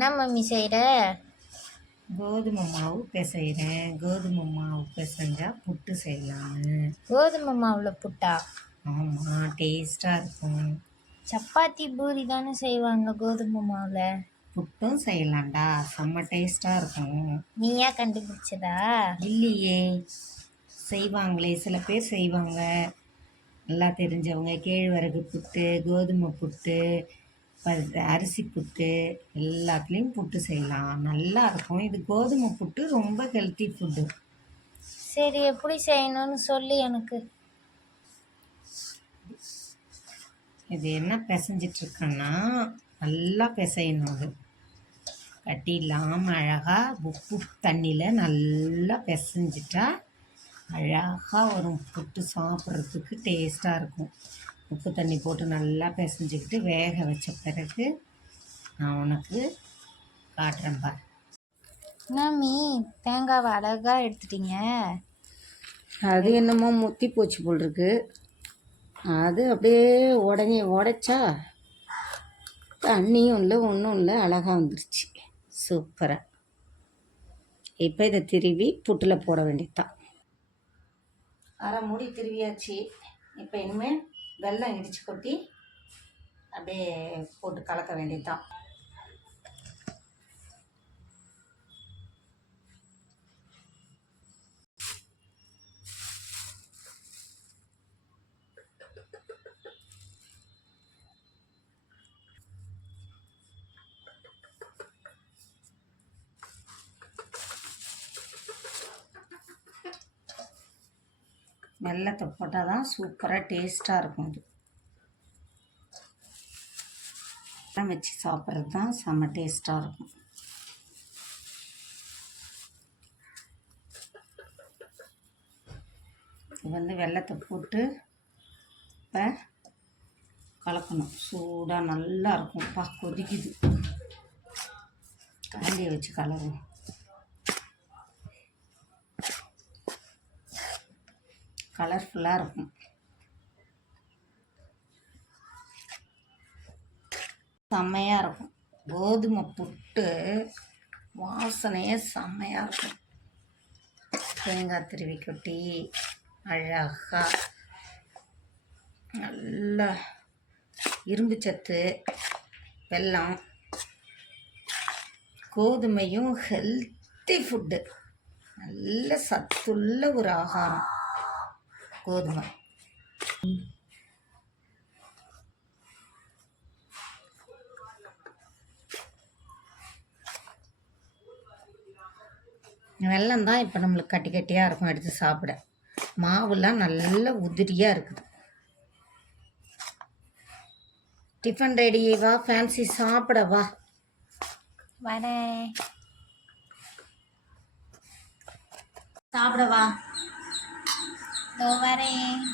என்ன மம்மி செய்கிற? கோதுமை மாவு பிசைகிறேன். கோதுமை மாவு பிசைஞ்சா புட்டு செய்யலான்னு. கோதுமை மாவில் புட்டா? ஆமாம், டேஸ்ட்டாக இருக்கும். சப்பாத்தி பூரி தானே செய்வாங்க கோதுமை மாவில். புட்டும் செய்யலாம்டா, செம்ம டேஸ்ட்டாக இருக்கும். நீயா கண்டுபிடிச்சதா? இல்லையே, செய்வாங்களே, சில பேர் செய்வாங்க நல்லா தெரிஞ்சவங்க. கேழ்வரகு புட்டு, கோதுமை புட்டு, அரிசி புட்டு, எல்லாத்துலேயும் புட்டு செய்யலாம், நல்லா இருக்கும். இது கோதுமை புட்டு ரொம்ப ஹெல்த்தி ஃபுட்டு. சரி, எப்படி செய்யணும்னு சொல்லி எனக்கு. இது என்ன பிசைஞ்சிட்ருக்கேன்னா, நல்லா பிசையணும். அது கட்டி இல்லாமல் அழகாக உப்பு தண்ணியில் நல்லா பிசைஞ்சிட்டா அழகாக வரும். புட்டு சாப்பிட்றதுக்கு டேஸ்ட்டாக இருக்கும். உப்பு தண்ணி போட்டு நல்லா பிசைஞ்சிக்கிட்டு வேக வச்ச பிறகு நான் உனக்கு காட்டுறேன் பார். மாமி, தேங்காவை அழகாக எடுத்துட்டீங்க. அது என்னமோ முத்தி போச்சு போல் இருக்கு. அது அப்படியே உடைச்சா தண்ணியும் இல்லை, ஒன்றும் இல்லை, அழகாக வந்துருச்சு. சூப்பராக. இப்போ இதை திருவி புட்டில் போட வேண்டியதுதான். அரை மூடி திருவியாச்சு. இப்போ இனிமேல் வெல்லம் இடித்து கொட்டி அப்படியே போட்டு கலக்க வேண்டியதுதான். வெல்லத்தை போட்டால் தான் சூப்பராக டேஸ்ட்டாக இருக்கும். அது வெல்லம் வச்சு சாப்பிட்றது தான் செம்ம டேஸ்ட்டாக இருக்கும். இது வெல்லத்தை போட்டு இப்போ கலக்கணும். சூடாக நல்லா இருக்கும். கொதிக்குது. கரண்டியை வச்சு கலரும். கலர்ஃபுல்லாக இருக்கும். செம்மையாக இருக்கும். கோதுமை புட்டு வாசனையே செம்மையாக இருக்கும். தேங்காய் திருவி கொட்டி அழகாக நல்ல இரும்பு சத்து, வெல்லம், கோதுமையும் ஹெல்த்தி ஃபுட்டு, நல்ல சத்துள்ள ஒரு ஆகாரம் கோதுமை. வெல்லம் தான் இப்போ நம்மளுக்கு கட்டி கட்டியாக இருக்கும் எடுத்து சாப்பிட. மாவுலாம் நல்ல உதிரியாக இருக்குது. டிஃபன் ரெடி, வா ஃபேன்சி சாப்பிட வா. வரேன். சாப்பிட வா. வரேன்.